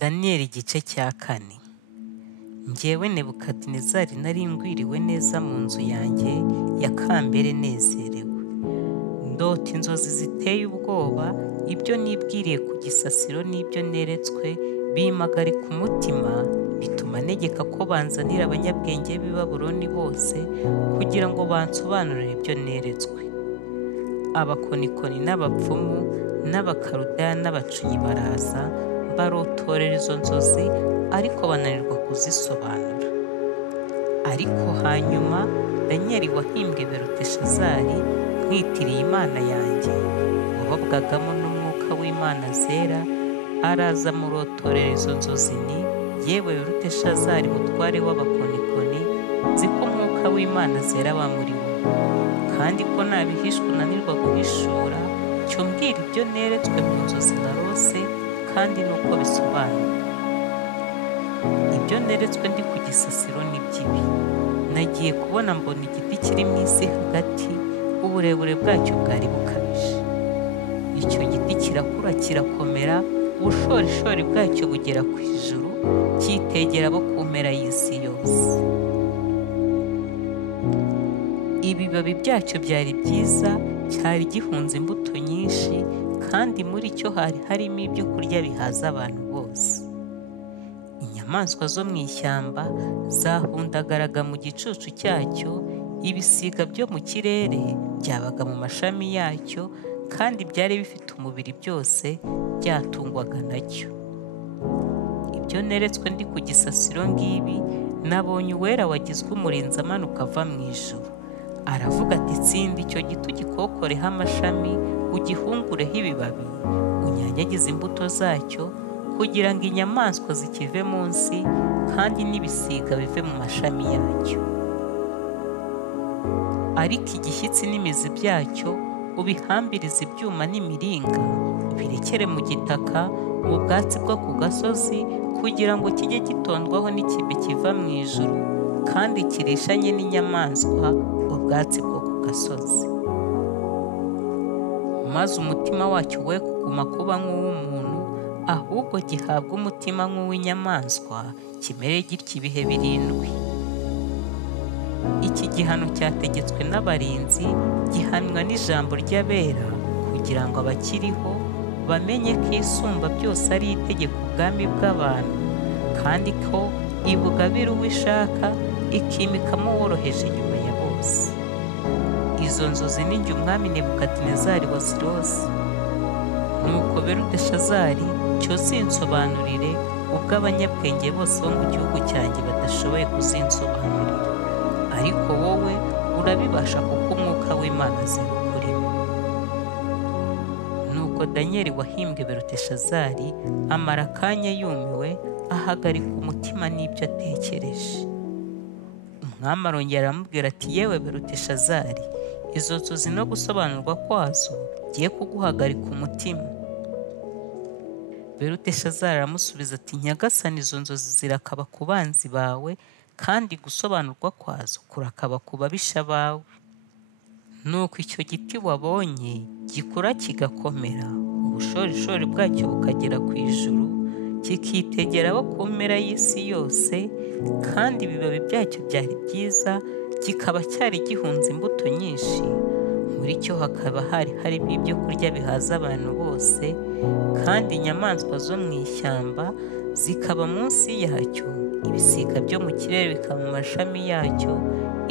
Daniyeli igice cya 4. Njyewe Nebukadinezari nari ngwiriwe neza mu nzu yanjye ya kambere nezerewe, ndota inzozi ziteye ubwoba, ibyo nibwiriye ku gisasiro n'ibyo neretswe bimpagarika umutima, bituma ntegeka ko banzanira abanyabwenge b'i Babuloni bose kugira ngo bansobanurire ibyo neretswe. Abakonikoni n'abapfumu n'abakaludaya n'abacunyi baraza barotorera izo nzozi, ariko bananirwa kuzisobanura. Ariko hanyuma Daniyeli wahimbwe Beluteshazari, mwitiriye Imana yanjye, wababwagamo n'umwuka w'Imana zera, araza amurotorera izo nzozi nti: yewe Beluteshazari mutware w'abakonikoni, nzi ko umwuka w'Imana zera aba muri wowe, kandi ko nta bihishwe unanirwa guhishura. Cyo mbwira ibyo neretswe mu nzozi narose, kandi nuko bisobanura. Ibyo neretswe ndi ku gisasiro ni by'ibi: nagiye kubona mbona igiti kiri mu isi hagati, uburebure bwacyo bwari bukabije. Icyo giti kirakura kirakomera, ubushorishori bwacyo bugera ku ijuru, cyitegera abo ku mpera y'isi yose. Ibibabi byacyo byari byiza, cyari gihunze imbuto nyinshi, kandi muri cyo hari harimo ibyo kurya bihaza abantu bose. Inyamaswa zo mu ishyamba zahundagaraga mu gicucu cyacyo, ibisiga byo mu kirere byabaga mu mashami yacyo, kandi byari bifite umubiri byose byatungwaga nacyo. Ibyo neretswe ndi ku gisasiro ngibi: nabonye uwera wagizwe umurinzi amanuka ava mu ijuru. Aravuga ati: tsinda icyo giti ugikokoreho amashami, ugihungureho ibibabi, unyanyagize imbuto zacyo, kugira ngo inyamaswa zikive munsi, kandi n'ibisiga bive mu mashami yacyo. Ariko igishyitsi n'imizi byacyo ubihambirize ibyuma n'imiringa, birekere mu gitaka, mu bwatsi bwo ku gasozi, kugira ngo kijye gitondwaho n'ikibi kiva mu ijuru, kandi kirishanye n'inyamaswa ubwatsi bwo ku gasozi. Maze umutima wacyo we kuguma kuba nk'uw'umuntu, ahubwo gihabwa umutima nk'uw'inyamaswa, kimere gitya ibihe 7. Iki gihano cyategetswe n'abarinzi, gihanwa n'ijambo ry'abera, kugira ngo abakiriho bamenye ko isumba byose ari itegeko ubwami bw'abantu, kandi ko ibugabira uwo ishaka, ikimikamo uworoheje nyuma ya bose. Izo nzozi ni jye umwami Nebukadinezari wazirose. Nuko Beluteshazari, cyo zinsobanurire, ubwo abanyabwenge bose bo mu gihugu cyanjye badashoboye kuzinsobanurira, ariko wowe urabibasha, kuko umwuka w'Imana zera ukurimo. Nuko Daniyeli wahimbwe Beluteshazari amara akanya yumiwe, ahagarika umutima n'ibyo atekereje. Umwami arongera aramubwira ati: yewe Beluteshazari, izo nzozi no gusobanurwa kwazo ngiye kuguhagarika umutima. Beluteshazari aramusubiza ati: nyagasani, izo nzozi zirakaba ku banzi bawe, kandi gusobanurwa kwazo kurakaba ku babisha bawe. Nuko icyo giti wabonye gikura kigakomera, ubushorishori bwacyo bukagera ku ijuru, kikitegera abo ku mpera y'isi yose, kandi ibibabi byacyo byari byiza, kikaba cyari gihunze imbuto nyinshi, muri cyo hakaba hari harimo ibyo kurya bihaza abantu bose, kandi inyamaswa zo mu ishyamba zikaba munsi yacyo, ibisiga byo mu kirere bikaba mu mashami yacyo.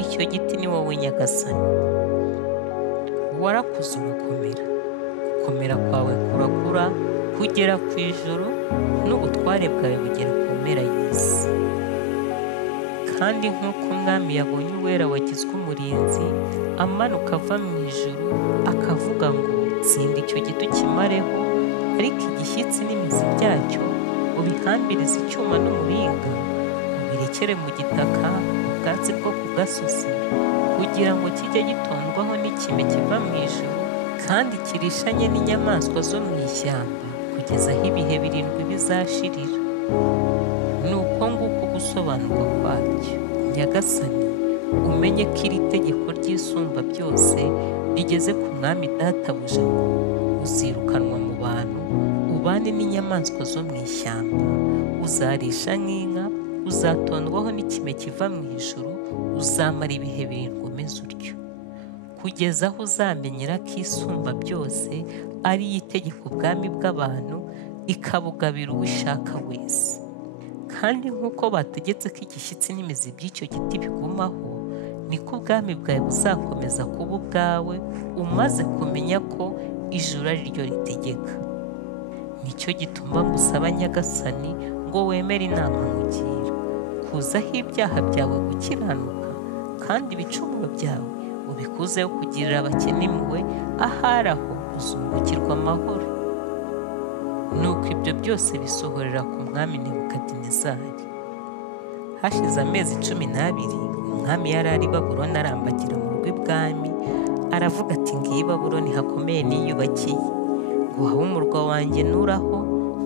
Icyo giti ni wowe nyagasani. Warakuze urakomera, gukomera kwawe kurakura kugera ku ijuru, n'ubutware bwawe bugera ku mpera y'isi. Kandi nk'uko umwami yabonye uwera wagizwe umurinzi amanuka ava mu ijuru, akavuga ngo: tsinda icyo giti ukimareho, ariko igishyitsi n'imizi byacyo ubihambirize icyuma n'umuringa, ubirekere mu gitaka, ubwatsi bwo ku gasozi, kugira ngo kijye gitondwaho n'ikime kiva mu ijuru, kandi kirishanye n'inyamaswa zo mu ishyamba, kugeza aho ibihe 7 bizashirira. Ni uko nguko gusobanurwa kwacyo. Nyagasani, umenye ko iri tegeko ry'isumba byose rigeze ku mwami databuja ngo: uzirukanwa mu bantu, ubane n'inyamaswa zo mu ishyamba, uzarisha nk'inka, uzatondwaho n'ikime kiva mu ijuru, uzamara ibihe birindwi umeze utyo, kugeza aho uzamenyera ko isumba byose ari yo itegeka ubwami bw'abantu, ikabugabira uwo ishaka wese. Kandi nk'uko bategetse ko igishyitsi n'imizi by'icyo giti bigumaho, niko ubwami bwawe buzakomeza kuba ubwawe, umaze kumenya ko ijuru ari ryo ritegeka. Nicyo gituma ngusaba Nyagasani ngo wemere inama nkugira, kuzaho ibyaha byawe gukiranuka, kandi ibicumuro byawe ubikuzeho kugirira abakene impuhwe, ahari aho uzungukirwa amahoro. Nuko ibyo byose bisohorera ku mwami Nebukadinezari. Hashize amezi 12, umwami yari ari i Babuloni arambagira mu rugo ibwami, aravuga ati, ngiyi Babuloni hakomeye niyubakiye, ngo habe umurwa wanjye nuraho,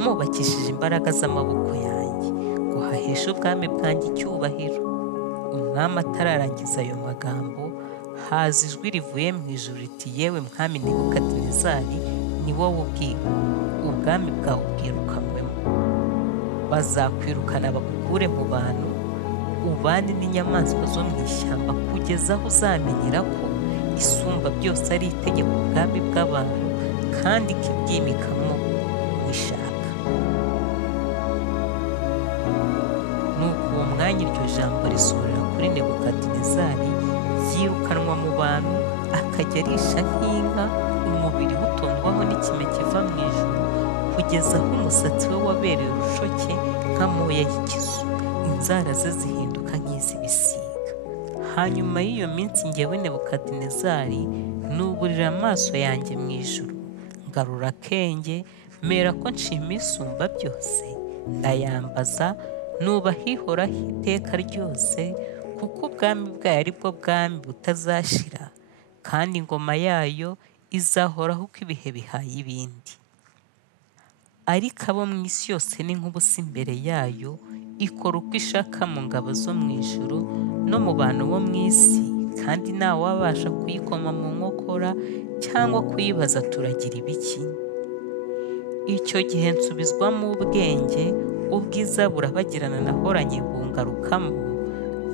mwubakishije imbaraga z'amaboko yanjye, ngo haheshe ubwami bwanjye icyubahiro. Umwami atararangiza ayo magambo, haza ijwi rivuye mu ijuru riti, yewe mwami Nebukadinezari, ni wowe ubwiwe, ubwami bwawe bwirukanwemo. Bazakwirukana bagukure mu bantu, ubane n'inyamaswa zo mu ishyamba, kugeza aho uzamenyera ko isumba byose ari itegeka ubwami bw'abantu, kandi ikibyimikamo wishaka. Nuko uwo mwanya iryo jambo risohorera kuri Nebukadinezari, yirukanwa mu bantu, akajya arisha nk'inka, umubiri utondwaho n'ikime kiva mu ijuru, kugeza aho umusatsi we wabereye urushoke nk'amoya y'ikizu, inzara ze zihinduka nk'iz'ibisiga. Hanyuma y'iyo minsi njyewe Nebukadinezari nuburira amaso yanjye mu ijuru, ngarura akenge, mera ko nshima isumba byose, ndayambaza, nubaha ihoraho iteka ryose, kuko ubwami bwayo ari bwo bwami butazashira, kandi ingoma yayo izahoraho uko ibihe bihaye ibindi. Ariko abo mu isi yose ni nk'ubusa imbere yayo, ikora uko ishaka mu ngabo zo mu ijuru no mu bantu bo mu isi, kandi ntawe wabasha kuyikoma mu nkokora cyangwa kuyibaza turagira ibiki. Icyo gihe nsubizwamo ubwenge, ubwiza burabagirana nahoranye bungarukamo,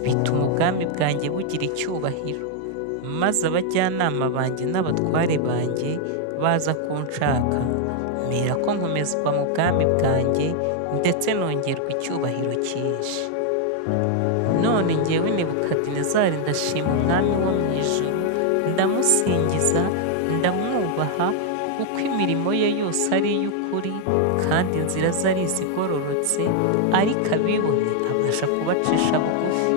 bituma ubwami bwanjye bugira icyubahiro. Maze abajyanama banjye n'abatware banjye baza kunshaka, mera ko nkomezwa mu bwami bwanjye, ndetse nongerwa icyubahiro cyinshi. None njyewe Nebukadinezari ndashima umwami wo mu ijuru, ndamusingiza, ndamwubaha, kuko imirimo ye yose ari iy'ukuri, kandi inzira ze ari izigororotse, ariko abibone abasha kubacisha bugufi.